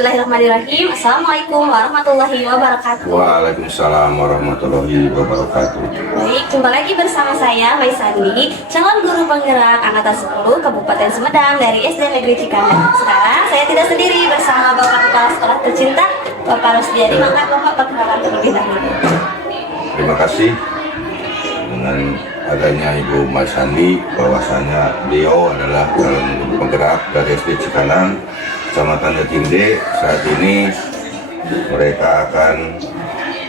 Bismillahirrahmanirrahim. Assalamualaikum warahmatullahi wabarakatuh. Waalaikumsalam warahmatullahi wabarakatuh. Baik, jumpa lagi bersama saya Maisani, calon guru penggerak angkatan 10 Kabupaten Sumedang dari SD Negeri Cikandang. Sekarang saya tidak sendiri bersama Bapak Kepala Sekolah tercinta Bapak Rusdiadi. Maka Bapak perkenalan terlebih dahulu. Terima kasih. Dengan adanya Ibu Maisani, bahwasanya beliau adalah calon guru penggerak dari SD Cikandang, Kecamatan Jatimde. Saat ini mereka akan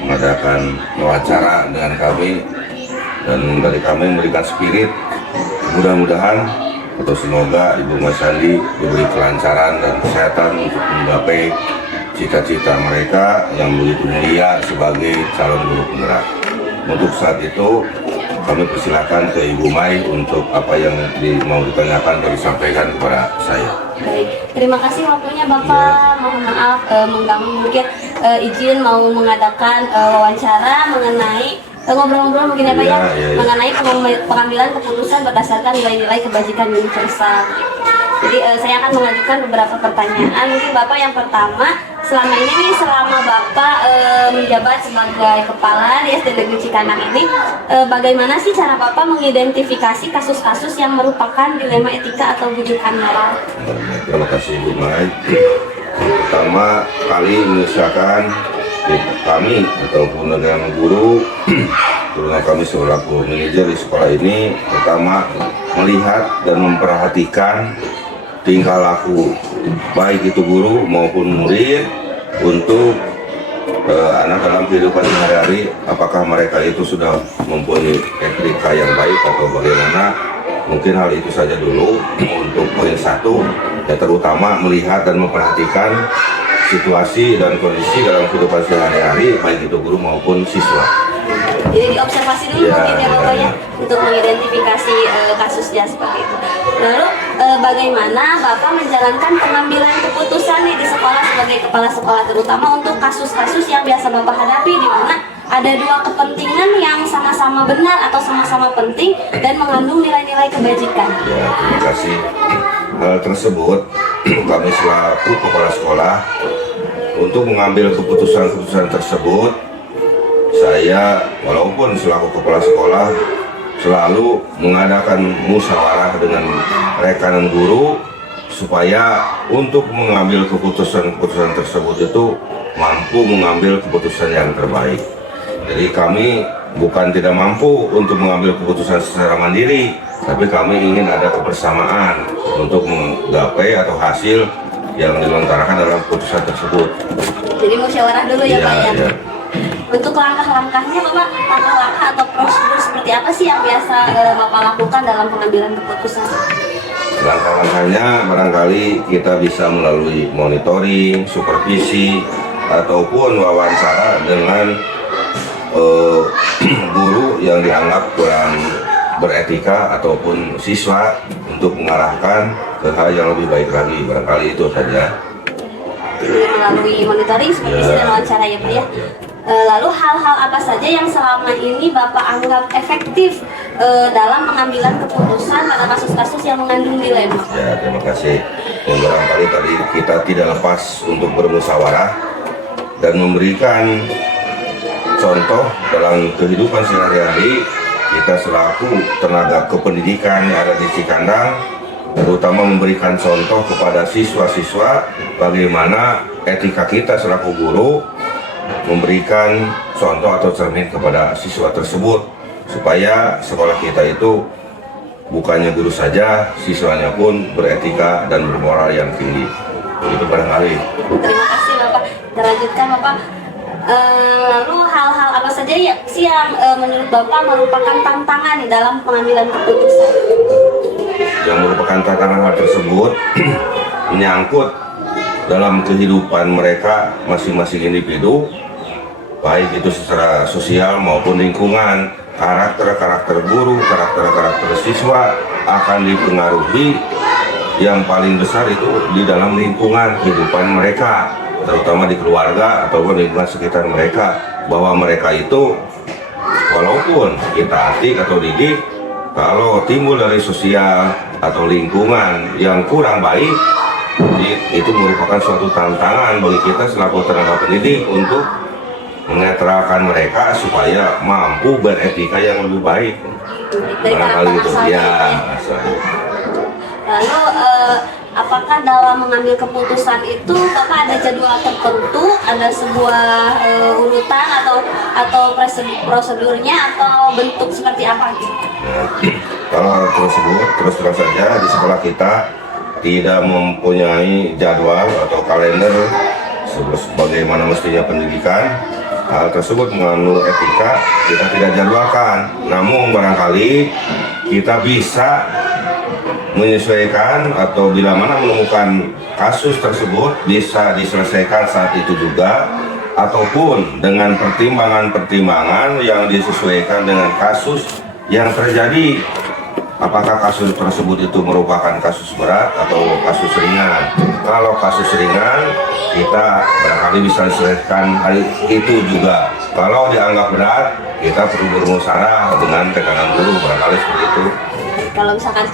mengadakan wawancara dengan kami, dan dari kami memberikan spirit. Mudah-mudahan atau semoga Ibu Maisani diberi kelancaran dan kesehatan untuk menggapai cita-cita mereka yang begitu mulia sebagai calon guru penggerak. Untuk saat itu kami persilakan ke Ibu Mai untuk apa yang mau ditanyakan dan disampaikan kepada saya. Baik, terima kasih waktunya Bapak. Mohon maaf mengganggu, mungkin izin mau mengadakan wawancara mengenai ngobrol-ngobrol mungkin ya Pak ya, mengenai pengambilan keputusan berdasarkan nilai-nilai kebajikan universal. Jadi saya akan mengajukan beberapa pertanyaan. Mungkin Bapak yang pertama, selama ini nih, selama Bapak menjabat sebagai kepala di SD Negeri Cikandang ini, bagaimana sih cara Bapak mengidentifikasi kasus-kasus yang merupakan dilema etika atau bujukan moral? Terima kasih Bu Mai. Pertama kali misalkan kami ataupun dengan guru, terutama kami selaku manajer di sekolah ini, pertama melihat dan memperhatikan tingkah laku baik itu guru maupun murid untuk anak dalam kehidupan sehari-hari, apakah mereka itu sudah mempunyai etika yang baik atau bagaimana. Mungkin hal itu saja dulu untuk poin satu, ya, terutama melihat dan memperhatikan situasi dan kondisi dalam kehidupan sehari-hari baik itu guru maupun siswa. Jadi diobservasi dulu mungkin ya Bapak ya, untuk mengidentifikasi kasusnya seperti itu. Lalu bagaimana Bapak menjalankan pengambilan keputusan nih di sekolah sebagai kepala sekolah, terutama untuk kasus-kasus yang biasa Bapak hadapi, di mana ada dua kepentingan yang sama-sama benar atau sama-sama penting dan mengandung nilai-nilai kebajikan. Ya, terima kasih. Hal tersebut kami selaku kepala sekolah untuk mengambil keputusan-keputusan tersebut, saya walaupun selaku kepala sekolah selalu mengadakan musyawarah dengan rekan guru supaya untuk mengambil keputusan-keputusan tersebut itu mampu mengambil keputusan yang terbaik. Jadi kami bukan tidak mampu untuk mengambil keputusan secara mandiri, tapi kami ingin ada kebersamaan untuk menggapai atau hasil yang dilontarkan dalam keputusan tersebut. Jadi musyawarah dulu ya Pak ya. Ya. Untuk langkah-langkahnya Bapak, langkah-langkah atau prosedur seperti apa sih yang biasa Bapak lakukan dalam pengambilan keputusan? Langkah-langkahnya barangkali kita bisa melalui monitoring, supervisi, ataupun wawancara dengan guru yang dianggap kurang beretika ataupun siswa untuk mengarahkan ke hal yang lebih baik lagi. Barangkali itu saja. Melalui monitoring, supervisi, dan wawancara ya Pak ya. Lalu hal-hal apa saja yang selama ini Bapak anggap efektif dalam pengambilan keputusan pada kasus-kasus yang mengandung dilema? Ya, terima kasih. Yang barangkali tadi kita tidak lepas untuk bermusyawarah dan memberikan contoh dalam kehidupan sehari-hari. Kita selaku tenaga kependidikan yang ada di Cikandang, terutama memberikan contoh kepada siswa-siswa bagaimana etika kita selaku guru, memberikan contoh atau cermin kepada siswa tersebut supaya sekolah kita itu bukannya guru saja, siswanya pun beretika dan bermoral yang tinggi. Itu barangkali. Terima kasih Bapak. Kita lanjutkan Bapak. Lalu hal-hal apa saja sih yang menurut Bapak merupakan tantangan dalam pengambilan keputusan? Yang merupakan tantangan hal tersebut menyangkut dalam kehidupan mereka masing-masing individu, baik itu secara sosial maupun lingkungan. Karakter-karakter guru, karakter-karakter siswa akan dipengaruhi yang paling besar itu di dalam lingkungan kehidupan mereka, terutama di keluarga ataupun lingkungan sekitar mereka, bahwa mereka itu walaupun kita atik atau didik, kalau timbul dari sosial atau lingkungan yang kurang baik, itu merupakan suatu tantangan bagi kita selaku tenaga pendidik untuk menetralkan mereka supaya mampu beretika yang lebih baik. Barangkali itu ya. Lalu apakah dalam mengambil keputusan itu Bapak ada jadwal tertentu, ada sebuah urutan atau prosedurnya atau bentuk seperti apa gitu? Kalau hal tersebut terus terang saja di sekolah kita tidak mempunyai jadwal atau kalender sebagaimana mestinya pendidikan. Hal tersebut mengandung etika, kita tidak jadwalkan. Namun barangkali kita bisa menyesuaikan atau bila mana menemukan kasus tersebut bisa diselesaikan saat itu juga, ataupun dengan pertimbangan-pertimbangan yang disesuaikan dengan kasus yang terjadi. Apakah kasus tersebut itu merupakan kasus berat atau kasus ringan? Kalau kasus ringan, kita barangkali bisa diselesaikan hari itu juga. Kalau dianggap berat, kita perlu bermusyawarah dengan tekanan guru, barangkali seperti itu. Kalau misalkan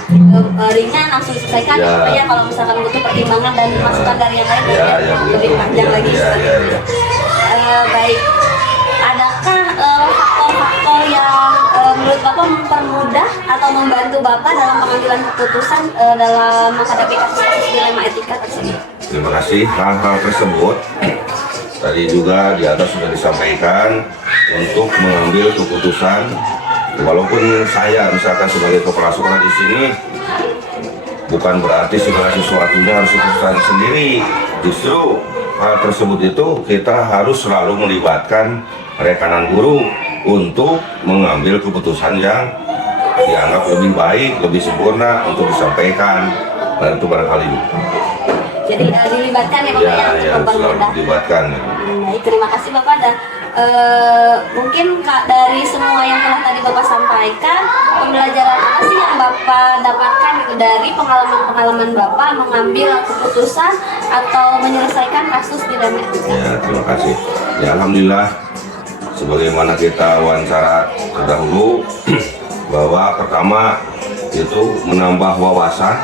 ringan langsung selesaikan, ya kalau misalkan butuh pertimbangan dan masukan dari yang lain, lebih panjang lagi seperti itu. Baik, adakah faktor-faktor yang menurut Bapak mempermudah atau membantu Bapak dalam pengambilan keputusan dalam menghadapi kasus-kasus dilema etika tersebut? Terima kasih. Hal-hal tersebut tadi juga di atas sudah disampaikan untuk mengambil keputusan. Walaupun saya misalkan sebagai kepala sekolah di sini, bukan berarti segala sesuatunya harus keputusan sendiri. Justru hal tersebut itu kita harus selalu melibatkan rekanan guru untuk mengambil keputusan yang dianggap lebih baik, lebih sempurna untuk disampaikan. Dan itu barangkali. Jadi dilibatkan ya Bapak ya, untuk mempermudah. Dilibatkan. Baik, terima kasih Bapak. Dan mungkin dari semua yang telah tadi Bapak sampaikan, pembelajaran apa sih yang Bapak dapatkan itu dari pengalaman-pengalaman Bapak mengambil keputusan atau menyelesaikan kasus dilema etika? Ya, terima kasih. Ya, alhamdulillah. Sebagaimana kita wawancara terdahulu bahwa pertama itu menambah wawasan,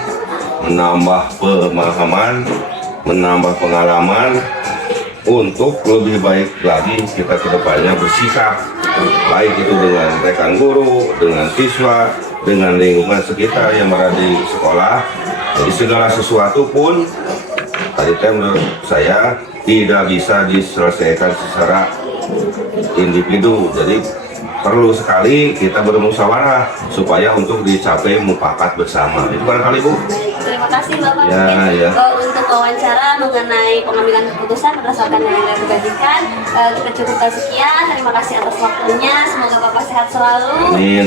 menambah pemahaman, menambah pengalaman untuk lebih baik lagi kita ke depannya bersikap baik itu dengan rekan guru, dengan siswa, dengan lingkungan sekitar yang berada di sekolah. Jadi segala sesuatu pun tadi menurut saya tidak bisa diselesaikan secara individu, jadi perlu sekali kita bermusyawarah supaya untuk dicapai mufakat bersama. Itu barangkali Bu. Terima kasih Bapak. Ya. Untuk wawancara mengenai pengambilan keputusan berdasarkan yang dibagikan, kita cukupkan sekian. Terima kasih atas waktunya. Semoga Bapak sehat selalu. Amin.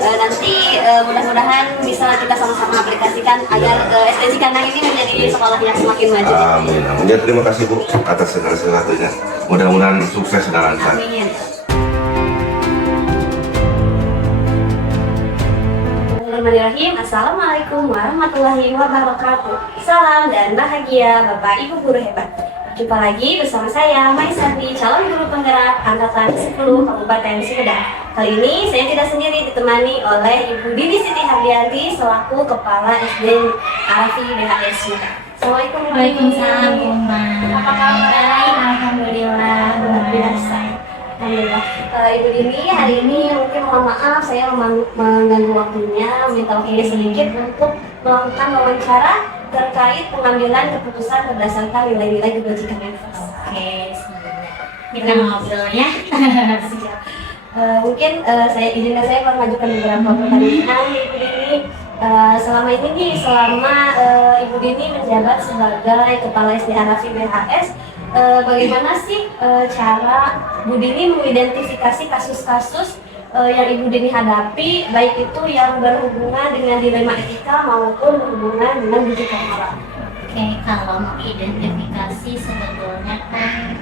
Ya, nanti mudah-mudahan bisa kita sama-sama aplikasikan agar STC Kanang ini menjadi sekolah yang semakin maju. Amin. Ya, terima kasih Bu atas segala sesuatunya. Mudah-mudahan sukses dan lancar. Amin. Bismillahirrahmanirrahim. Assalamualaikum warahmatullahi wabarakatuh. Salam dan bahagia Bapak Ibu guru hebat. Jumpa lagi bersama saya Maisardi, calon guru penggerak angkatan 10 Kabupaten Sumedang. Kali ini saya tidak sendiri, ditemani oleh Ibu Dini Siti Hardianti selaku Kepala SD Arafi BHS Sumedang. Assalamualaikum. Waalaikumsalam, Buma. Apa kabar? Alhamdulillah, luar biasa. Alhamdulillah. Ibu Dini, hari ini mungkin mohon maaf saya mengganggu waktunya, minta waktunya sedikit untuk melakukan wawancara terkait pengambilan keputusan berdasarkan nilai-nilai kebajikan Menfas. Oke, kita ngobrol ya. Siap. Mungkin izinkan saya mengajukan beberapa pertanyaan Ibu Dini. Selama ini nih, Ibu Dini menjabat sebagai Kepala SD Arafi BHS, bagaimana sih cara Bu Dini mengidentifikasi kasus-kasus yang Ibu Dini hadapi, baik itu yang berhubungan dengan dilema etika maupun berhubungan dengan bujukan haram? Oke, kalau mau identifikasi sebetulnya kan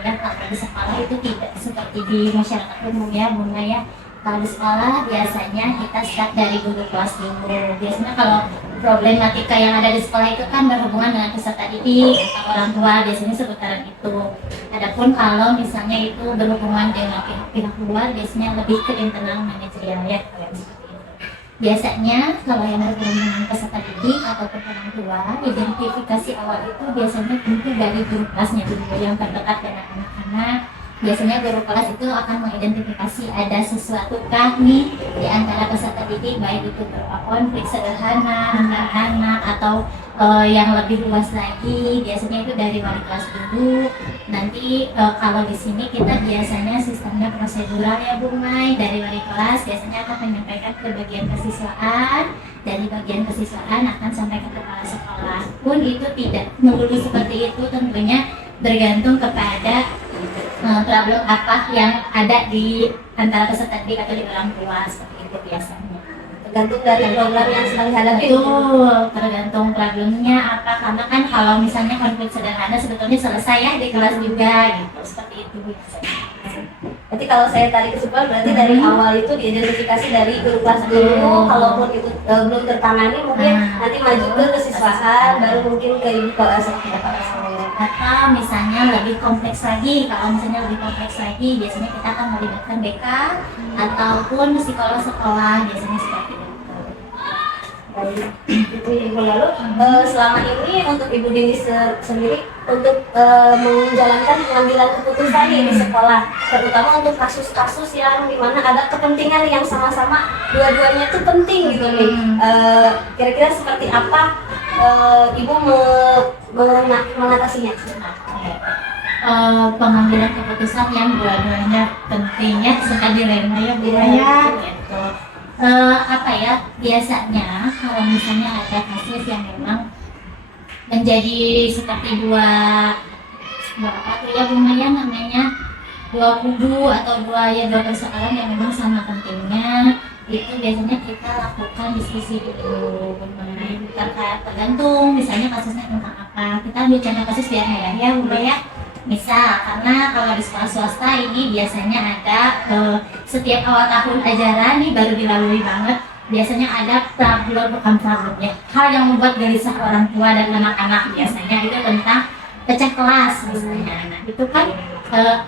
kalau di sekolah itu tidak seperti di masyarakat umum ya, Bunda ya. Kalau di sekolah biasanya kita start dari guru kelas dulu. Biasanya kalau problematika yang ada di sekolah itu kan berhubungan dengan peserta didik atau orang tua, biasanya seputaran itu. Adapun kalau misalnya itu berhubungan dengan pihak luar, biasanya lebih ke internal manajerial ya. biasanya kalau yang berhubungan dengan peserta didik ataupun orang tua, identifikasi awal itu biasanya tentu dari guru kelasnya dulu yang terdekat dengan anak-anak. Biasanya guru kelas itu akan mengidentifikasi ada sesuatukah nih di antara peserta didik, baik itu berupa konflik sederhana antar anak atau yang lebih luas lagi. Biasanya itu dari wali kelas dulu. Nanti kalau di sini kita biasanya sistemnya prosedural ya Bu Mai, dari wali kelas biasanya akan menyampaikan ke bagian kesiswaan, dari bagian kesiswaan akan sampai ke kepala sekolah. Pun itu tidak melulu seperti itu, tentunya bergantung kepada problem apa yang ada di antara peserta didik atau di orang tua, seperti itu biasanya. Tergantung dari program yang sedang dihadapi. Betul, tergantung problemnya apa, karena kan kalau misalnya konflik sederhana sebetulnya selesai ya di kelas juga gitu, seperti itu biasanya. Berarti kalau saya tarik kesimpulan, berarti dari awal itu diidentifikasi dari guru kelas dulu, kalaupun itu belum tertangani mungkin nanti maju ke kesiswaan, baru mungkin ke ibu kelas Atau misalnya lebih kompleks lagi, kalau misalnya lebih kompleks lagi biasanya kita akan melibatkan BK ataupun psikolog sekolah, biasanya seperti itu. Ibu lalu selama ini untuk Ibu Dini sendiri untuk menjalankan pengambilan keputusan di sekolah, terutama untuk kasus-kasus yang dimana ada kepentingan yang sama-sama dua-duanya itu penting gitu nih. Kira-kira seperti apa Ibu mengatasinya? Pengambilan keputusan yang dua-duanya penting ya, suka dilema ya Bu ya, gitu. Apa ya, biasanya kalau misalnya ada kasus yang memang menjadi seperti dua apa tuh ya Bu Maya namanya, dua kubu atau dua persoalan yang memang sama pentingnya, itu biasanya kita lakukan diskusi dulu mengenai tergantung misalnya kasusnya tentang apa. Kita ambil contoh kasus biar mudah ya Bu Maya. Misal, karena kalau di sekolah swasta ini biasanya ada setiap awal tahun ajaran nih baru dilalui banget, biasanya ada bukan problem ya, hal yang membuat gelisah orang tua dan anak-anak, biasanya itu tentang pecah kelas misalnya. Nah itu kan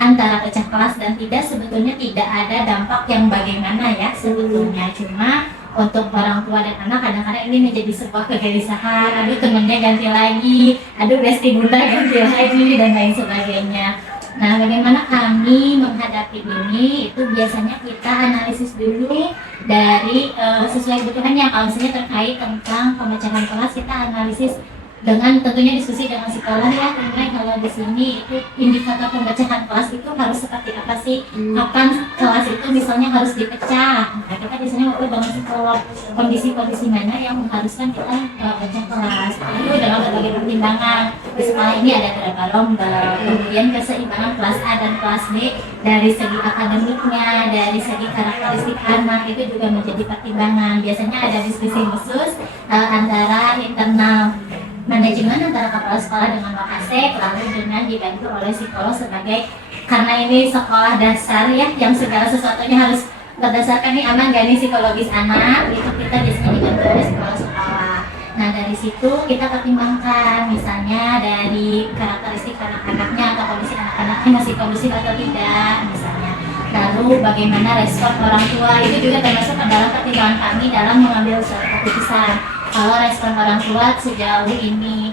antara pecah kelas dan tidak sebetulnya tidak ada dampak yang bagaimana ya sebetulnya, cuma untuk orang tua dan anak kadang-kadang ini menjadi sebuah kegelisahan, aduh temennya ganti lagi, aduh besti bunda ganti lagi dan lain sebagainya. Nah bagaimana kami menghadapi ini, itu biasanya kita analisis dulu dari sesuai kebutuhannya. Kalau misalnya terkait tentang pemecahan kelas, kita analisis dengan tentunya diskusi dengan psikolog ya, kemudian kalau di sini itu indikator pemecahan kelas itu harus seperti apa sih, kapan kelas itu misalnya harus dipecah. Nah kita di sini ngobrol dengan psikolog kondisi-kondisi mana yang mengharuskan kita pecah kelas, itu dalam berbagai pertimbangan. Di sekolah ini ada berapa lomba, kemudian keseimbangan kelas A dan kelas B dari segi akademiknya, dari segi karakteristik anak itu juga menjadi pertimbangan. Biasanya ada diskusi khusus antara internal manajemen antara kepala sekolah dengan Wakasek, lalu dengan dibantu oleh psikolog sebagai, karena ini sekolah dasar ya, yang segala sesuatunya harus berdasarkan nih aman gak nih psikologis anak, itu kita di sini dibantu oleh psikolog sekolah. Nah dari situ kita pertimbangkan misalnya dari karakteristik anak-anaknya atau kondisi anak-anaknya masih kondusif atau tidak misalnya. Lalu bagaimana respon orang tua, itu juga termasuk dalam pertimbangan kami dalam mengambil suatu keputusan. Kalau respon orang tua sejauh ini,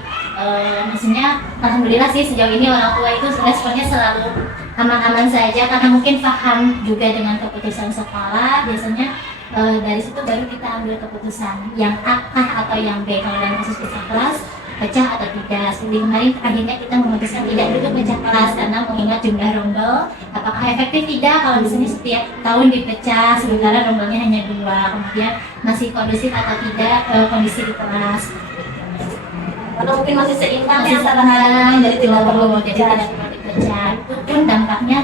maksudnya alhamdulillah sih sejauh ini orang tua itu responnya selalu aman-aman saja, karena mungkin paham juga dengan keputusan sekolah. Biasanya dari situ baru kita ambil keputusan yang A kah atau yang B. Kalau dalam kasus pecah kelas, pecah atau tidak. Seperti kemarin akhirnya kita memutuskan tidak dulu pecah kelas karena mengingat jumlah rombel, apakah efektif tidak kalau misalnya setiap tahun dipecah sementara rombelnya hanya 2, kemudian masih kondusif atau tidak kondisi di kelas, atau mungkin masih seimbang masih ya antara hal jadi tidak perlu dipecah. Itu pun dampaknya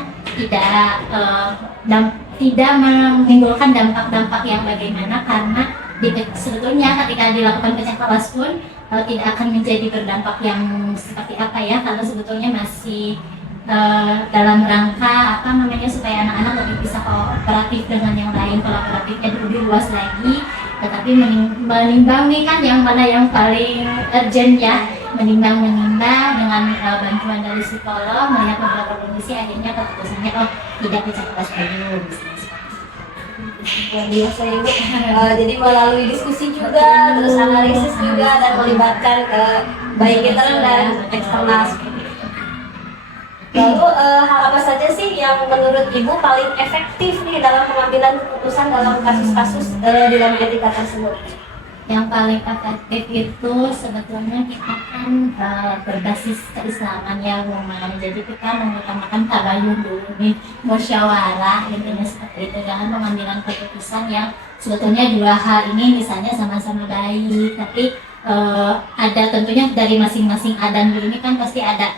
tidak menimbulkan dampak-dampak yang bagaimana, karena sebetulnya ketika dilakukan pecah kelas pun tidak akan menjadi berdampak yang seperti apa ya, kalau sebetulnya masih dalam rangka apa namanya supaya anak-anak lebih bisa kooperatif dengan yang lain, kolaboratifnya lebih luas lagi. Tetapi menimbang nih kan yang mana yang paling urgent ya, menimbang dengan bantuan dari psikolog, melihat beberapa kondisi, akhirnya keputusannya tidak pecah kelas dulu. Luar biasa ya Bu. Jadi melalui diskusi juga, terus analisis juga, dan melibatkan baik internal dan eksternal. Lalu hal apa saja sih yang menurut Ibu paling efektif nih dalam pengambilan keputusan dalam kasus-kasus di dalam etika tersebut? Yang paling efektif itu sebetulnya kita kan berbasis keislaman ya Roman. Jadi kita mengutamakan tabayun dulu nih, musyawarah intinya seperti itu, dalam pengambilan keputusan yang sebetulnya dua hal ini misalnya sama-sama baik, tapi ada tentunya dari masing-masing adan ini kan pasti ada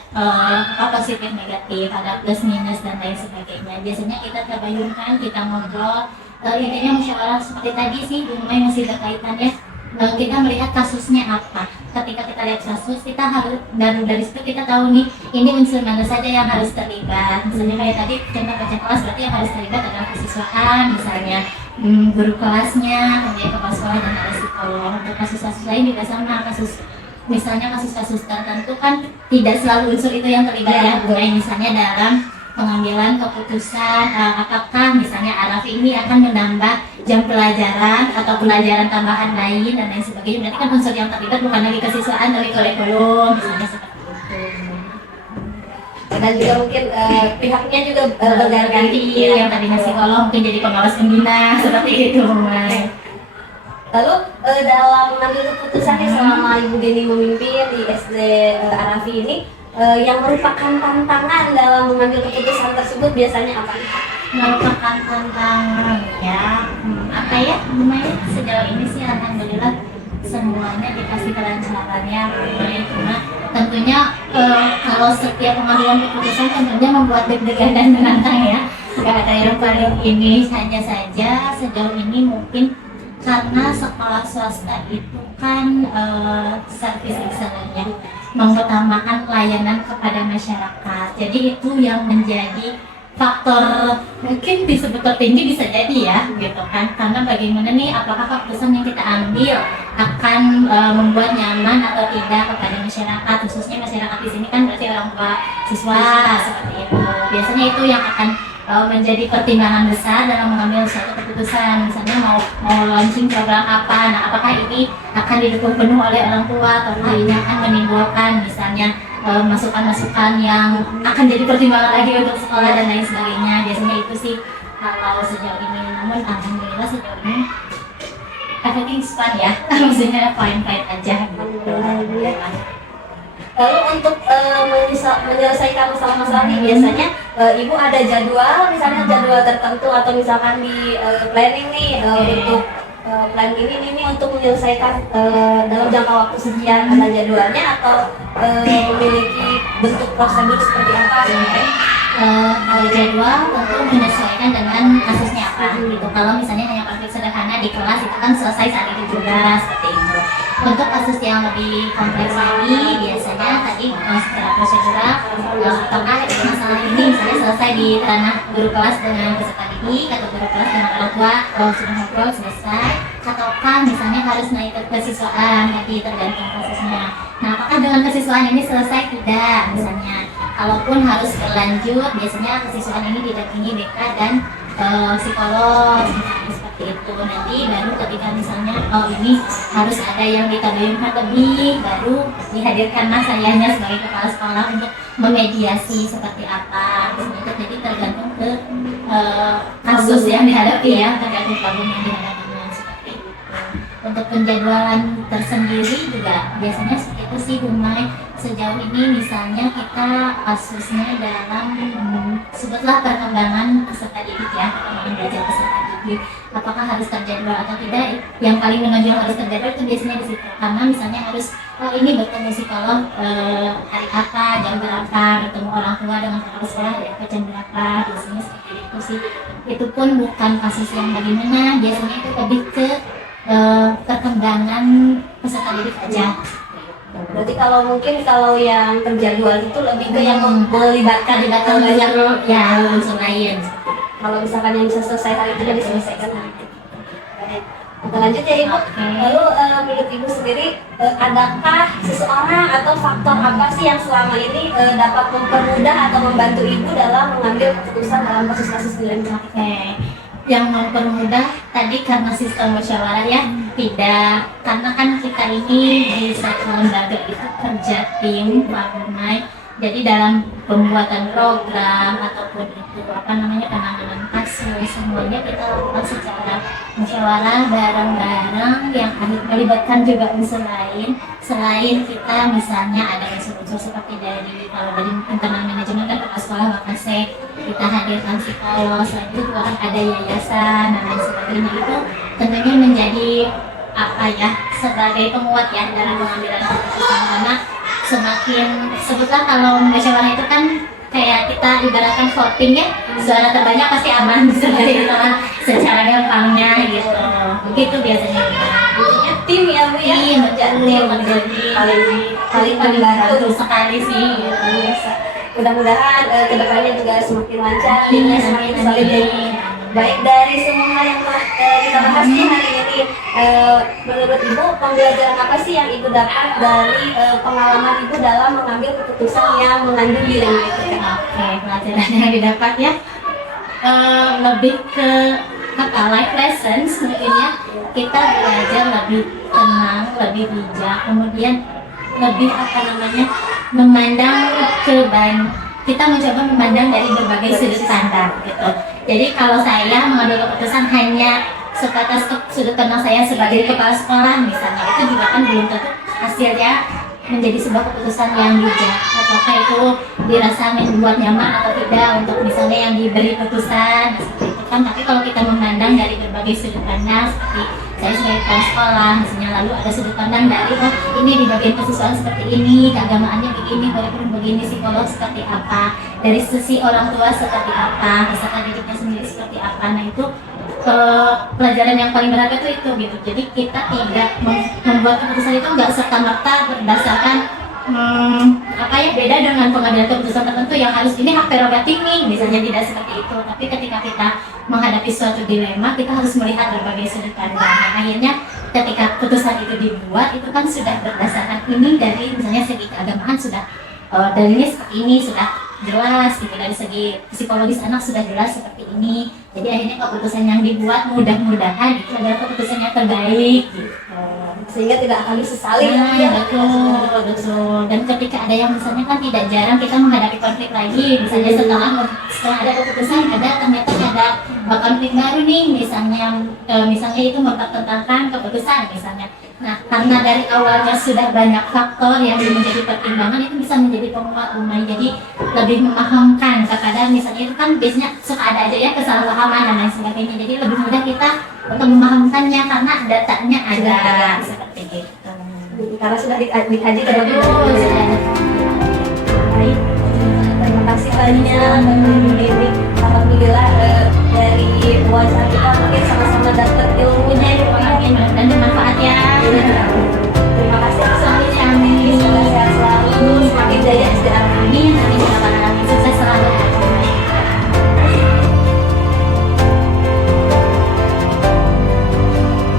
positif negatif, ada plus minus dan lain sebagainya. Biasanya kita tabayunkan, kita ngobrol, intinya musyawarah seperti tadi sih, lumayan masih berkaitan ya. Kita melihat kasusnya apa. Ketika kita lihat kasus, kita harus dari situ kita tahu nih ini unsur mana saja yang harus terlibat. Misalnya kayak tadi contoh baca kelas, berarti yang harus terlibat adalah kesiswaan, misalnya guru kelasnya, kemudian kepala sekolah dan ada psikolog. Untuk kasus-kasus lain juga sama, misalnya kasus-kasus tertentu kan tidak selalu unsur itu yang terlibat ya. Misalnya dalam pengambilan keputusan apakah misalnya Arafi ini akan menambah jam pelajaran atau pelajaran tambahan lain dan lain sebagainya. Berarti kan unsur yang terlibat bukan lagi kesiswaan dari kurikulum, misalnya seperti itu. Dan juga mungkin pihaknya juga berganti, yang tadinya psikolog mungkin jadi pengawas pembina, seperti itu. Lalu dalam mengambil keputusan selama Ibu Deni memimpin di SD Arafi ini, yang merupakan tantangan dalam mengambil keputusan tersebut biasanya apa? Merupakan tantangan ya, apa ya namanya, sejauh ini sih alhamdulillah semuanya dikasih kelancarannya. Cuma tentunya kalau setiap pengambilan keputusan tentunya membuat deg-degan dan menantang ya. Gak ada yang paling ini, hanya saja sejauh ini mungkin karena sekolah swasta itu kan service excellence, mengutamakan pelayanan kepada masyarakat. Jadi itu yang menjadi faktor mungkin disebut tertinggi, bisa jadi ya gitu kan, karena bagaimana nih apakah keputusan yang kita ambil akan membuat nyaman atau tidak kepada masyarakat, khususnya masyarakat di sini kan berarti orang tua siswa, seperti itu. Biasanya itu yang akan menjadi pertimbangan besar dalam mengambil suatu keputusan. Misalnya mau launching program apa, nah apakah ini akan didukung penuh oleh orang tua atau ini akan menimbulkan misalnya masukan-masukan yang akan jadi pertimbangan lagi untuk sekolah dan lain sebagainya. Biasanya itu sih kalau sejauh ini. Namun alhamdulillah sejauh ini everything is fun ya, maksudnya fine-fine aja. Lalu untuk menyelesaikan masalah-masalah ini biasanya Ibu ada jadwal, misalnya jadwal tertentu atau misalkan di planning nih untuk plan ini untuk menyelesaikan dalam jangka waktu sekian, ada jadwalnya atau memiliki bentuk prosedur seperti apa? Kalau jadwal tentu menyesuaikan dengan kasusnya apa gitu. Kalau misalnya hanya konflik sederhana di kelas itu kan selesai saat itu juga, seperti itu. Untuk kasus yang lebih kompleks lagi biasanya tadi secara prosedural apakah masalah ini misalnya selesai di ranah guru kelas dengan peserta didik atau guru kelas dengan orang tua, sudah ngobrol selesai, ataukah misalnya harus naik ke kesiswaan, jadi tergantung kasusnya. Nah apakah dengan kesiswaan ini selesai tidak misalnya, kalaupun harus berlanjut biasanya kesiswaan ini didampingi BK dan psikolog seperti itu. Nanti baru ketika misalnya ini harus ada yang ditabayunkan lebih, baru dihadirkanlah sayanya sebagai kepala sekolah untuk memediasi seperti apa. Jadi tergantung ke kasus yang dihadapi ya, tergantung problem yang dihadapinya seperti itu. Untuk penjadwalan tersendiri juga biasanya seperti itu sih Humay. Sejauh ini misalnya kita kasusnya dalam sebutlah perkembangan peserta didik ya, perkembangan belajar peserta didik, apakah harus terjadwal atau tidak. Yang paling menonjol harus terjadwal itu biasanya di situ, karena misalnya harus ini bertemu psikolog hari apa, jam berapa, bertemu orang tua dengan kepala sekolah hari apa, jam berapa, biasanya seperti itu sih. Itu pun bukan kasus yang bagaimana, biasanya itu lebih ke perkembangan peserta didik aja. Berarti kalau yang terjadwal itu lebih ke yang melibatkan banyak ya unsur lain. Kalau misalkan yang bisa selesai hari itu jadi diselesaikan hari itu. Kita lanjut ya Ibu. Lalu menurut Ibu sendiri, adakah seseorang atau faktor apa sih yang selama ini dapat mempermudah atau membantu Ibu dalam mengambil keputusan dalam kasus-kasus nilai? yang mempermudah tadi karena sistem musyawarah ya, tidak, karena kan kita ini di satu lembaga itu kerja tim Pak Gumai. Jadi dalam pembuatan program ataupun itu penanganan kasus, semuanya kita lakukan secara musyawarah bareng-bareng yang melibatkan juga unsur lain. Selain kita misalnya ada unsur-unsur seperti dari kalau dari internal manajemen kan kepala sekolah Wakasek, kita hadirkan psikolog, selain itu juga kan ada yayasan dan lain sebagainya. Itu tentunya menjadi sebagai penguat ya dalam pengambilan keputusan, karena semakin sebutlah kalau musyawarah itu kan kayak kita ibaratkan voting ya, suara terbanyak pasti aman seperti itu lah secara gampangnya gitu. Begitu biasanya. Intinya tim ya Bu ya, menjadi paling membantu sekali sih. biasa. Mudah-mudahan kedepannya juga semakin lancar, timnya semakin solid dan baik. Dari semua yang kita bahas nih hari ini, menurut Ibu pembelajaran apa sih yang Ibu dapat dari pengalaman Ibu dalam mengambil keputusan yang mengandung nilai etika? Oke, pelajaran yang didapat ya lebih ke life lessons mungkin ya. Kita belajar lebih tenang, lebih bijak, kemudian lebih memandang kita mencoba memandang dari berbagai sudut pandang gitu. Jadi kalau saya mengambil keputusan hanya sebatas sudut pandang saya sebagai kepala sekolah misalnya, itu juga kan belum tentu hasilnya menjadi sebuah keputusan yang bijak. Apakah itu dirasa membuat nyaman atau tidak untuk misalnya yang diberi keputusan seperti itu kan. Tapi kalau kita memandang dari berbagai sudut pandang, seperti saya sebagai kepala sekolah misalnya, lalu ada sudut pandang dari ini di bagian kesusahan seperti ini, keagamaannya begini, kurikulum begini, psikolog seperti apa, dari sisi orang tua seperti apa, misalkan didiknya sendiri seperti apa. Nah itu pelajaran yang paling berharga itu gitu. Jadi kita tidak membuat keputusan itu nggak serta-merta berdasarkan beda dengan pengambilan keputusan tertentu yang harus ini hak prerogatif nih, misalnya tidak seperti itu. Tapi ketika kita menghadapi suatu dilema, kita harus melihat berbagai sudut pandang. Nah, akhirnya ketika keputusan itu dibuat, itu kan sudah berdasarkan ini dari misalnya segi keagamaan sudah dalilnya seperti ini, sudah jelas gitu, dari segi psikologis anak sudah jelas seperti ini. Jadi akhirnya keputusan yang dibuat mudah-mudahan itu adalah keputusan yang terbaik gitu. Sehingga tidak akan disesali Ya, betul. Dan ketika ada yang misalnya kan tidak jarang kita menghadapi konflik lagi, misalnya setelah ada keputusan ternyata ada konflik baru nih, misalnya itu mempertentangkan keputusan misalnya. Nah, karena dari awalnya sudah banyak faktor yang menjadi pertimbangan, itu bisa menjadi penguat rumah. Jadi lebih memahamkan. Kadang misalnya itu kan biasanya suka ada aja ya kesalahpahaman dan lain sebagainya. Jadi lebih mudah kita untuk memahamkannya karena datanya ada seperti itu. Karena sudah dikaji terlebih Betul, dahulu. sudah ada. Baik, terima kasih banyak Bu Dewi. Alhamdulillah dari wawancara kita mungkin sama-sama dapat ilmunya ya, Bu. Dan bermanfaat ya. Terima kasih Selamat semuanya. kami. Semoga sehat selalu, semakin jaya setiap hari. Amin. Amin. Sukses selalu.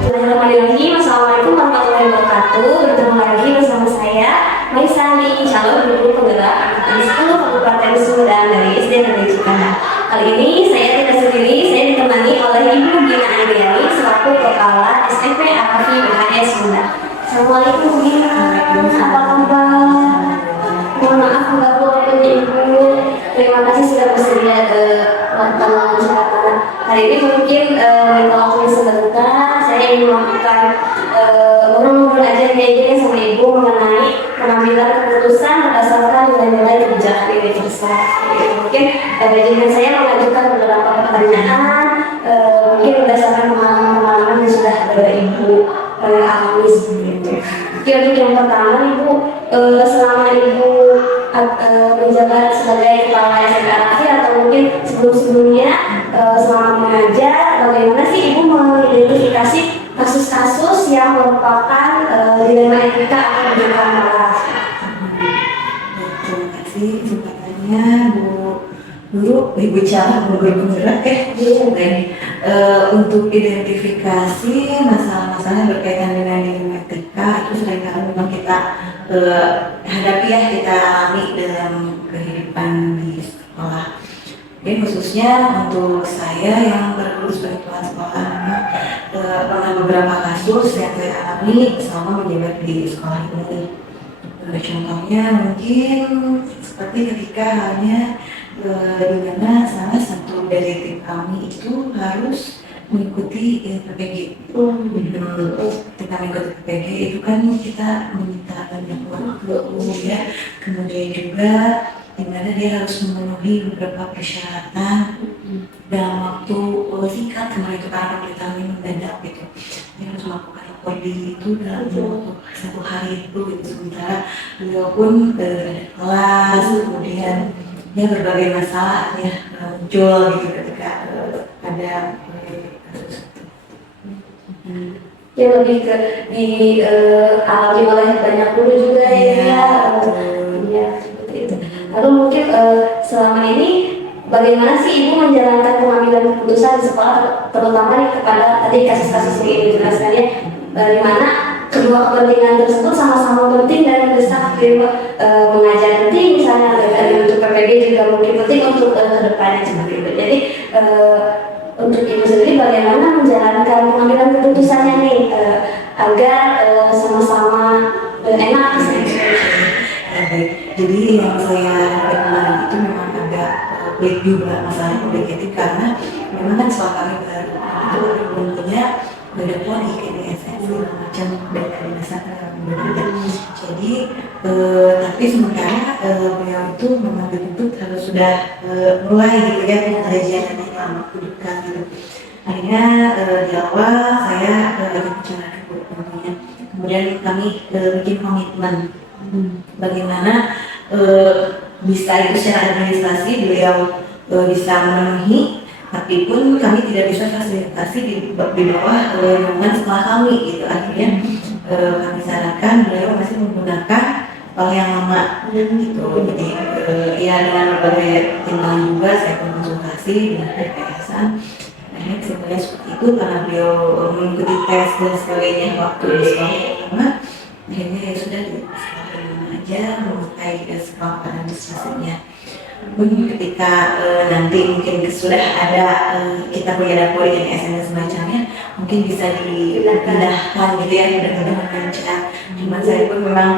Bismillahirrahmanirrahim. Assalamualaikum warahmatullahi wabarakatuh. Bertemu lagi bersama saya Maisani, calon guru penggerak angkatan 10 Kabupaten Sumedang dari SD Negeri Cikanda. Kali ini saya tidak sendiri, saya ditemani oleh Ibu Gina Andriani selaku Kepala SMP Arafi BHS Sumedang. Assalamualaikum Bu Gina, apa kabar? Mohon maaf mengganggu waktunya Ibu. Terima kasih sudah bersedia melakukan wawancara. Hari ini mungkin minta waktunya sebentar. Saya ingin melakukan ngobrol-ngobrol aja kayak sama Ibu mengenai pengambilan keputusan berdasarkan nilai-nilai kebijakan Indonesia. Mungkin bagian saya mengajukan beberapa pertanyaan, mungkin berdasarkan pengalaman-pengalaman yang sudah Ibu alami sebelumnya. Mungkin yang pertama Ibu, selama Ibu menjabat sebagai kepala SMP Arafi atau mungkin sebelum-sebelumnya selama mengajar, bagaimana sih Ibu mengidentifikasi kasus-kasus yang merupakan dilema etika atau kebijakan moral? Terima kasih kesempatannya Bu Guru, Ibu Cara, Bu Guru penggerak Baik, untuk identifikasi masalah-masalah yang berkaitan dengan dilema etika itu seringkali memang kita hadapi ya, kita alami dalam kehidupan di sekolah. Jadi khususnya untuk saya yang baru sebagai kepala sekolah, memang pernah beberapa kasus yang saya alami selama menjabat di sekolah ini. Contohnya mungkin seperti ketika halnya di mana salah satu dari tim kami itu harus mengikuti PPG. Ketika mengikuti PPG itu kan kita meminta banyak waktu ya, kemudian juga di mana dia harus memenuhi beberapa persyaratan dalam waktu singkat, kemudian itu karena pemberitahuan mendadak gitu. Dia harus melakukan recording itu dalam waktu 1 hari itu gitu. Sementara beliau pun kelas, kemudian ya berbagai masalah ya muncul gitu ketika ada kasus itu. Ya lebih ke alami oleh banyak guru juga ya. Ya seperti itu. Lalu mungkin selama ini bagaimana sih Ibu menjalankan pengambilan keputusan di sekolah, terutama nih kepada tadi kasus-kasus yang Ibu jelaskan ya, di mana kedua kepentingan tersebut sama-sama penting dan mendesak, mengajar penting misalnya dari untuk PPG juga mungkin penting untuk kedepannya seperti itu. Jadi untuk Ibu sendiri bagaimana menjalankan pengambilan keputusannya nih agar sama-sama enak sih. Baik, jadi yang saya kemarin itu memang agak pelik juga masalah objektif karena memang kan sekolah kami baru itu belum punya badan poli KDSN segala macam dari dasar berbeda. Jadi tapi sementara beliau itu memang dituntut harus sudah mulai gitu ya pengajian dalam waktu dekat gitu. Akhirnya di awal saya bicara dulu tentunya, kemudian kami bikin komitmen bagaimana bisa itu secara administrasi beliau bisa memenuhi, tapi pun kami tidak bisa fasilitasi di bawah lingkungan sekolah kami gitu. Akhirnya kami sarankan beliau masih menggunakan yang lama gitu. Jadi ya dengan berbagai tindakan juga saya konsultasi dengan yayasan. Akhirnya kesimpulannya seperti itu karena beliau mengikuti tes dan sebagainya waktu di sekolah pertama. Akhirnya ya sudah di sekolah aja memakai sekolah administrasinya. Ketika nanti mungkin sudah ada kita punya dapur yang SN dan semacamnya, mungkin bisa dipindahkan gitu ya, mudah-mudahan lancar. Cuma saya pun memang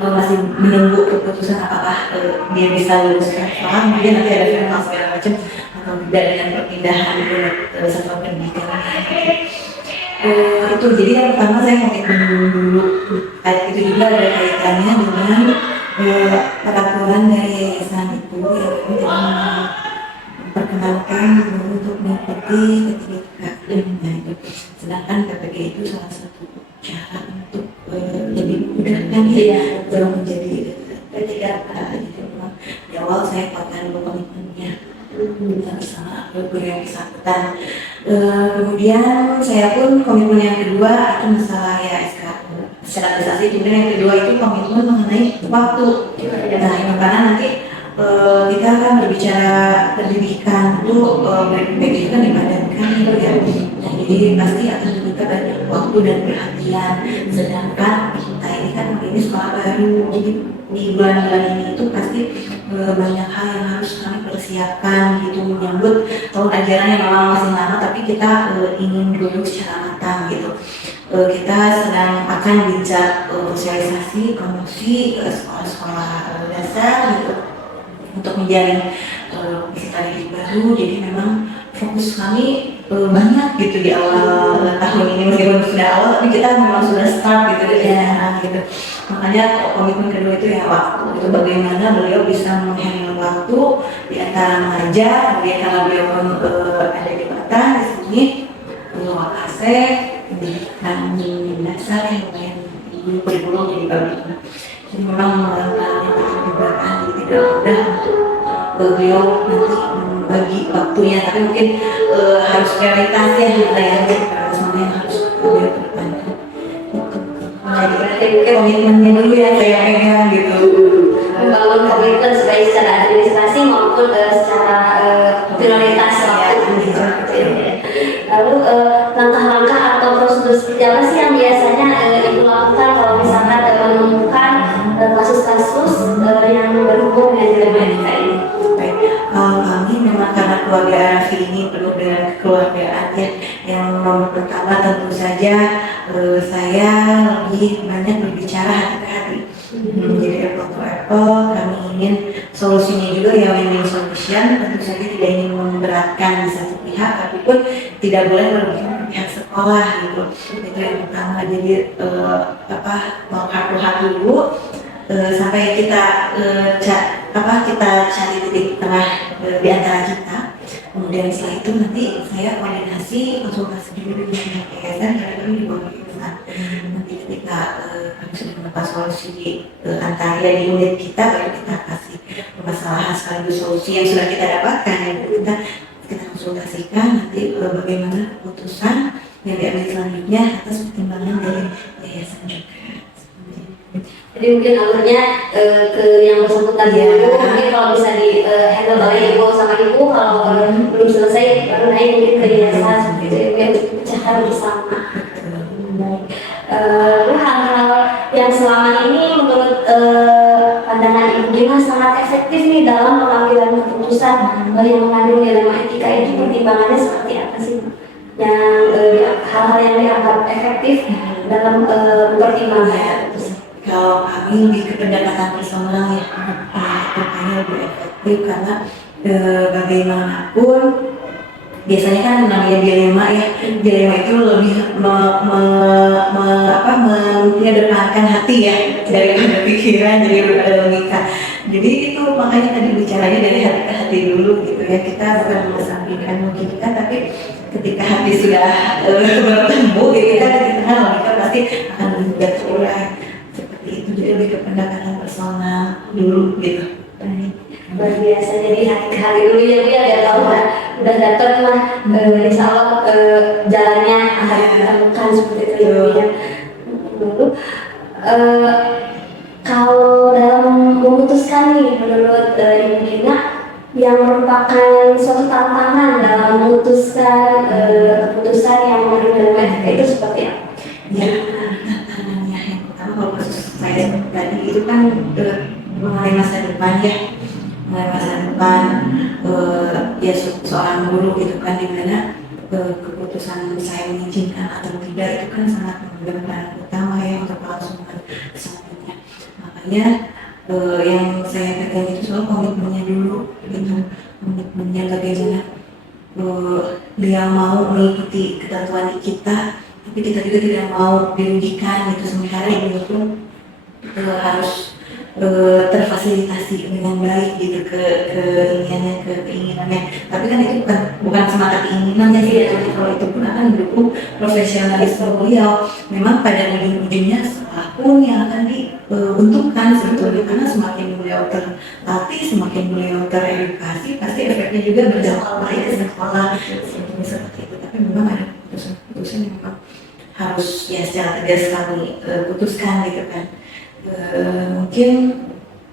masih menunggu keputusan apakah dia bisa lulus sekolah, mungkin nanti ada final segala macam atau tidak dengan perpindahan satuan pendidikan. Itu jadi yang pertama saya mau dulu itu juga ada kaitannya dengan peraturan dari yayasan itu yang kami tidak memperkenalkan untuk mengikuti ketika itu. Sedangkan PPG itu salah satu cara untuk lebih mudah kan ya dalam menjadi ketika gitu. Di awal saya kuatkan dulu komitmennya bersama guru yang bersangkutan. Kemudian saya pun komitmen yang kedua itu masalah ya SK secara administrasi, kemudian yang kedua itu komitmen mengenai waktu. Nah, karena nanti kita akan berbicara pendidikan itu PPG itu kan dipadankan ya. Nah, jadi pasti akan meminta banyak waktu dan perhatian. Sedangkan kita ini kan ini sekolah baru, jadi di bulan-bulan ini itu pasti banyak hal yang harus kami persiapkan gitu menyambut tahun ajaran yang memang masih lama, tapi kita ingin dulu secara matang gitu. Kita sedang akan bincang sosialisasi promosi ke sekolah-sekolah dasar gitu untuk menjalin kita didik baru. Jadi memang fokus kami banyak gitu di awal tahun ini, meskipun sudah awal tapi kita memang sudah start gitu ya gitu. Makanya komitmen kedua itu ya waktu, itu bagaimana beliau bisa menghandle waktu di antara mengajar, kemudian karena beliau pun ada di Batam di sini Wakase pendidikan dasar yang lumayan kurikulum jadi bagus. Jadi memang mengalami perbedakan tidak mudah untuk beliau nanti bagi waktunya, tapi mungkin harus prioritas ya semuanya yang harus beliau kedepankan. Jadi berarti mungkin komitmennya dulu ya saya pegang gitu. Membangun komitmen baik secara administrasi maupun secara prioritas waktu. Lalu langkah-langkah atau prosedur seperti apa sih yang biasanya Ibu lakukan kalau misalkan menemukan kasus-kasus yang berhubung dengan dilema etika ini? Baik, kami memang memang karena keluarga Arafi ini penuh dengan kekeluargaan ya. Yang nomor pertama tentu saja saya lebih banyak berbicara hati ke hati. Jadi apple to apple, kami ingin solusinya juga yang win-win solution. Tentu saja tidak ingin memberatkan di satu pihak, tapi pun tidak boleh merugikan pihak sekolah gitu. Itu yang pertama. Jadi mau hard dulu sampai kita kita cari titik tengah di antara kita. Kemudian setelah itu nanti saya koordinasi konsultasi dulu dengan pihak yayasan karena kami di bawah yayasan. Nanti ketika kami sudah menemukan solusi antara di unit kita, baru kita kasih permasalahan sekaligus solusi yang sudah kita dapatkan, yang kita konsultasikan nanti bagaimana keputusan yang diambil selanjutnya atas pertimbangan dari yayasan juga. Jadi mungkin alurnya ke yang bersangkutan dulu, mungkin kalau bisa di handle oleh ibu sama ibu, kalau belum selesai baru naik mungkin ke yayasan, seperti itu yang dipecahkan bersama. Lalu hal-hal yang selama ini menurut pandangan ibu Gina sangat efektif nih dalam pengambilan keputusan yang mengandung dilema etika itu, pertimbangannya seperti apa sih? Yang hal-hal yang dianggap efektif dalam pertimbangan keputusan. Kalau kami lebih ke pendekatan personal ya, makanya lebih efektif karena bagaimanapun biasanya kan namanya dilema ya, dilema itu lebih mengedepankan hati ya daripada pikiran, daripada logika. Jadi itu makanya tadi bicaranya dari hati ke hati dulu gitu ya, kita bukan mengesampingkan logika, tapi ketika hati sudah bertemu gitu kan, di tengah logika pasti akan berubah terurai. Itu jadi lebih ke pendekatan personal dulu gitu. Baik, luar biasa. Jadi hati ke hati dulu ya Bu ya, biar tahu udah datang lah, insya Allah jalannya akan ditemukan seperti itu ya Bu ya. Dulu kalau dalam memutuskan nih menurut Ibu Gina yang merupakan suatu tantangan dalam memutuskan keputusan yang mengandung dilema etika itu seperti apa? Ya, tantangannya yang pertama kalau kasus saya tadi itu kan mengenai masa depan ya, mengenai masa depan ya seorang guru gitu kan, dimana keputusan saya mengizinkan atau tidak itu kan sangat memegang peran utama ya untuk kelangsungan selanjutnya. Makanya yang saya pegang itu soal komitmennya dulu gitu, komitmennya bagaimana dia mau mengikuti ketentuan kita, tapi kita juga tidak mau dirugikan gitu, sementara ini pun harus terfasilitasi dengan baik gitu keinginannya. Tapi kan itu bukan semata keinginannya sih ya, kalau itu pun akan mendukung profesionalisme beliau. Memang pada ujung-ujungnya sekolah pun yang akan diuntungkan sebetulnya, karena semakin beliau terlatih, semakin beliau teredukasi, pasti efeknya juga berdampak baik ke sekolah seperti itu. Tapi memang ada keputusan yang memang harus ya secara tegas kami putuskan gitu kan. Mungkin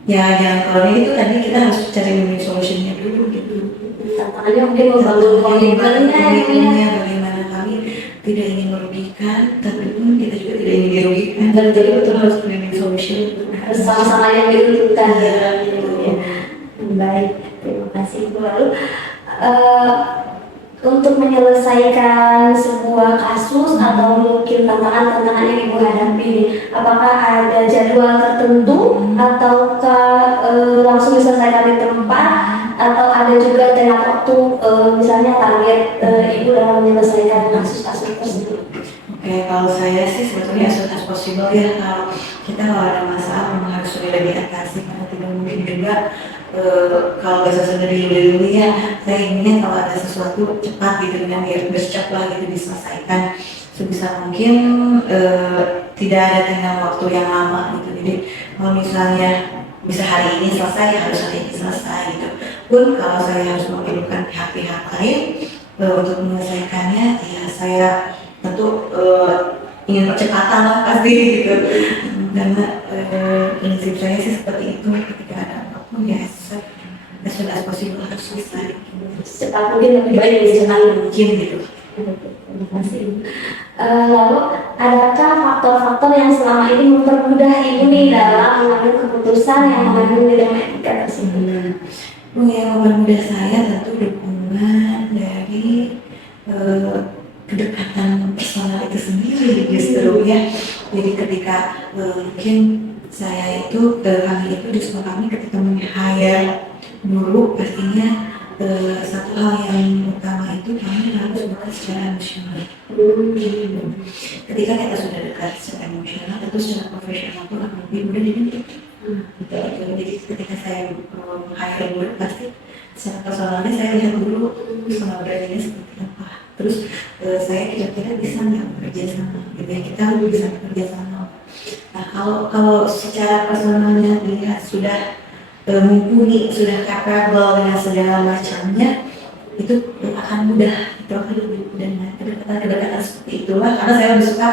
ya yang kalau itu tadi kita harus cari win-win solutionnya dulu gitu. Tantangannya mungkin membangun komitmennya, bagaimana kami tidak ingin merugikan, tapi pun kita juga tidak ingin dirugikan. Dan jadi betul harus win-win solution, harus sama-sama yang diuntungkan ya. Baik, terima kasih Bu. Lalu untuk menyelesaikan sebuah kasus atau mungkin tantangan-tantangan yang Ibu hadapi, apakah ada jadwal tertentu ataukah langsung diselesaikan di tempat, atau ada juga tengah waktu misalnya target Ibu dalam menyelesaikan kasus-kasus tersebut? Oke, kalau saya sih sebetulnya as soon as possible ya. Kalau kita ada masalah memang harus sudah diatasi, karena tidak mungkin juga kalau bahasa sudah dulu ya, saya inginnya kalau ada sesuatu cepat gitu, dengan gercep lah gitu diselesaikan sebisa mungkin, tidak ada tenggang waktu yang lama gitu. Jadi kalau misalnya bisa hari ini selesai, harus hari ini selesai gitu. Pun kalau saya harus menghidupkan pihak-pihak lain untuk menyelesaikannya, ya saya tentu ingin percepatan lah pasti gitu. Karena prinsip saya sih seperti itu, ketika ada apapun ya sudah possible harus selesai. Secepat mungkin lebih baik secepat mungkin gitu. Terima kasih. Lalu adakah faktor-faktor yang selama ini mempermudah Ibu nih dalam mengambil keputusan yang mengandung dilema etika tersebut? Yang mempermudah saya tentu justru ya. Jadi ketika mungkin saya itu kami itu di sekolah kami ketika men-hire guru pastinya satu hal yang utama itu kami harus dekat secara emosional. Ketika kita sudah dekat secara emosional, tentu secara profesional pun akan lebih mudah dibentuk. Jadi ketika saya hire guru pasti secara personalnya saya lihat dulu pengabdiannya seperti apa. Terus saya kira-kira bisa nggak bekerja sama, gitu ya, kita bisa bekerja sama. Nah kalau secara personalnya dilihat sudah mumpuni, sudah capable dengan segala macamnya, itu akan mudah, itu akan lebih mudah. Nah, kedekatan seperti itulah karena saya lebih suka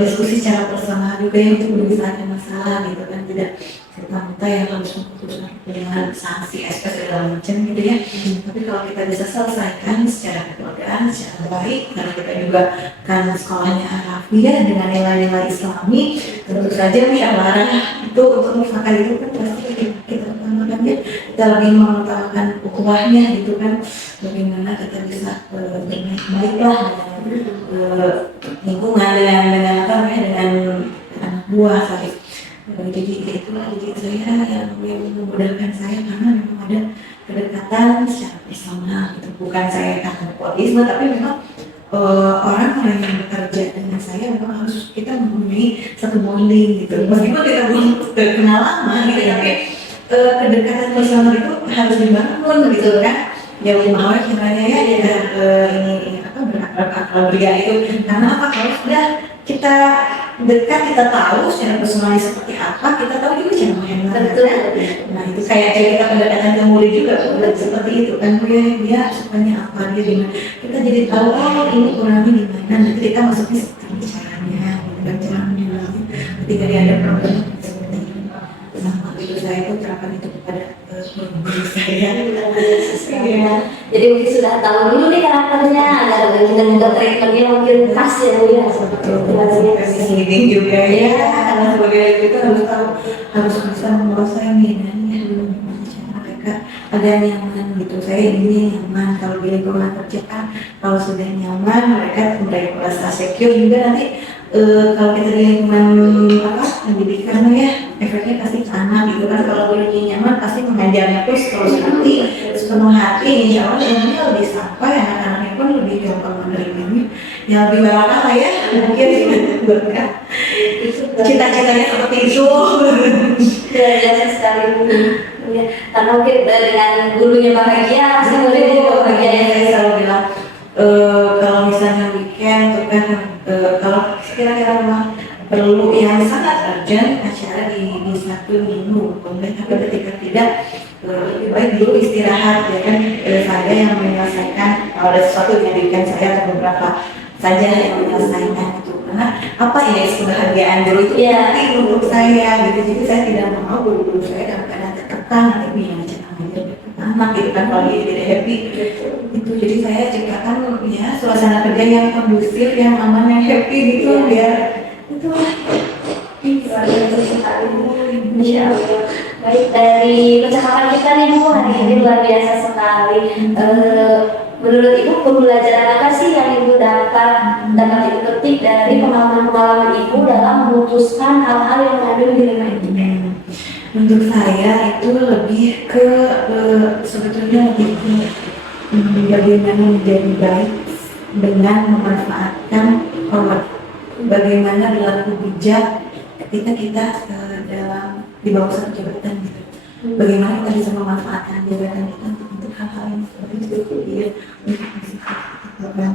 diskusi secara personal juga ya, untuk bisa ada masalah gitu kan, tidak serta-merta yang harus memutuskan dengan sanksi, SP segala macam gitu ya. Tapi kalau kita bisa selesaikan secara kekeluargaan, secara baik, karena kita juga kan sekolahnya Arafiyah dengan nilai-nilai Islami, tentu saja musyawarah itu untuk mufakat itu kan pasti kita utamakannya, kita lebih mengutamakan ukhuwahnya gitu kan, bagaimana kita bisa berbaik baiklah dengan lingkungan, dengan apa namanya, dengan anak buah tadi. Jadi itulah jadi saya yang memudahkan saya karena memang ada kedekatan secara personal gitu. Bukan saya karena nepotisme, tapi memang orang-orang yang bekerja dengan saya memang harus kita mempunyai satu bonding gitu. Meskipun kita belum kenal lama gitu, tapi kedekatan personal itu harus dibangun gitu kan. Ya mau caranya ya ini apa berakal beria itu. Karena apa, kalau sudah kita dekat, kita tahu secara personalnya seperti apa, kita tahu juga cara menghindar. Nah itu kayak kita pendekatan ke murid juga seperti itu kan, dia sukanya apa, dia gimana, kita jadi tahu oh ini kurangnya di mana, nanti kita masuknya seperti caranya, dan cara menghindar. Ketika dia ada problem seperti itu, nah waktu itu saya itu terapkan itu kepada guru saya. Jadi mungkin sudah tahu dulu nih karakternya, agar kita juga treatmentnya mungkin pas ya Bu ya, seperti Leading juga ya, karena sebagai itu harus tahu, harus bisa menguasai medannya. Mereka ada nyaman gitu, saya ini nyaman kalau di lingkungan kerja kan, kalau sudah nyaman mereka merasa secure juga nanti. Kalau kita di lingkungan pendidikan ya, efeknya pasti sama gitu kan. Kalau gurunya nyaman pasti mengajarnya terus hati, sepenuh hati, insya Allah ilmunya lebih sampai, anak-anaknya pun lebih gampang menerimanya. Yang lebih barangkali lah ya, mungkin berkah cita-citanya seperti itu. Biasa sekali ya. Karena mungkin dengan gurunya bahagia, pasti murid juga bahagia ya. Saya selalu bilang kalau misalnya weekend tuh kan, kalau kira-kira memang perlu yang sangat urgent acara di satu minggu, tapi ketika tidak lebih baik dulu istirahat ya kan. Saya yang menyelesaikan kalau ada sesuatu yang di weekend, saya atau beberapa saja yang menyelesaikan itu, karena apa indeks kebahagiaan guru itu penting untuk saya gitu. Jadi saya tidak mau guru-guru saya dalam keadaan tertekan, nanti punya anak gitu kan, kalau dia tidak happy itu. Jadi saya ciptakan ya suasana kerja yang kondusif, yang aman, yang happy gitu biar itu Luar biasa sekali Bu. Insya Allah. Baik, dari percakapan kita nih Bu, hari ini luar biasa sekali. Menurut Ibu, pembelajaran apa sih yang Ibu dapat Ibu petik dari pengalaman-pengalaman Ibu dalam memutuskan hal-hal yang mengandung dilema itu? Untuk saya itu lebih ke sebetulnya lebih ke bagaimana menjadi baik dengan memanfaatkan power. Bagaimana berlaku bijak ketika kita dalam di bawah satu jabatan gitu. Bagaimana kita bisa memanfaatkan jabatan kita untuk hal-hal yang seperti itu ya, untuk menghasilkan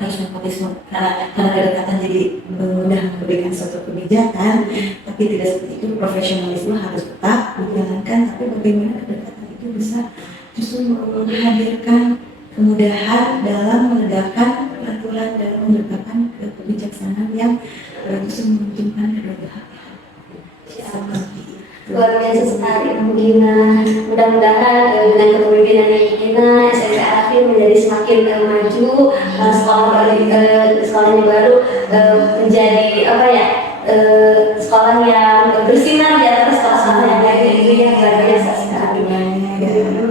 harus nepotisme karena kedekatan jadi mudah memberikan suatu kebijakan, tapi tidak seperti itu. Profesionalisme harus tetap dijalankan, tapi bagaimana kedekatan itu bisa justru menghadirkan kemudahan dalam menegakkan peraturan, dalam menegakkan kebijaksanaan yang justru menguntungkan kedua belah pihak. Luar biasa sekali Bu Gina. Mudah-mudahan dengan kepemimpinannya Ibu Gina, SMP Arafiyah menjadi semakin maju, sekolahnya baru menjadi apa ya, sekolah yang bersinar di atas sekolah-sekolah yang lain. Itu yang luar biasa sekali.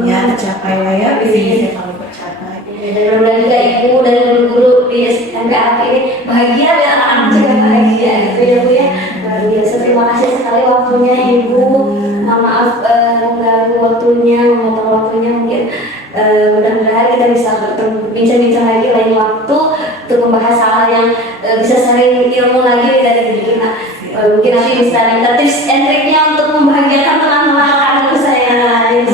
Ya, tercapai lah ya, visi kalau tercapai. Dan mudah-mudahan juga Ibu dan guru-guru di SMP PAP ini bahagia biar anak juga bahagia gitu ya Bu ya. Luar biasa, terima kasih sekali waktunya Ibu. Mohon maaf mengganggu waktunya, memotong waktunya mungkin. Mudah-mudahan kita bisa bertemu, bincang-bincang lagi lain waktu untuk membahas hal yang bisa sharing ilmu lagi dari diri kita. Mungkin nanti bisa minta tips and triknya untuk membahagiakan teman-teman anak saya yang lain.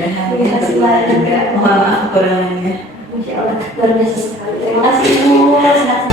Terima kasih banyak. Mohon maaf kekurangannya. Insya Allah luar biasa sekali. Terima kasih Bu.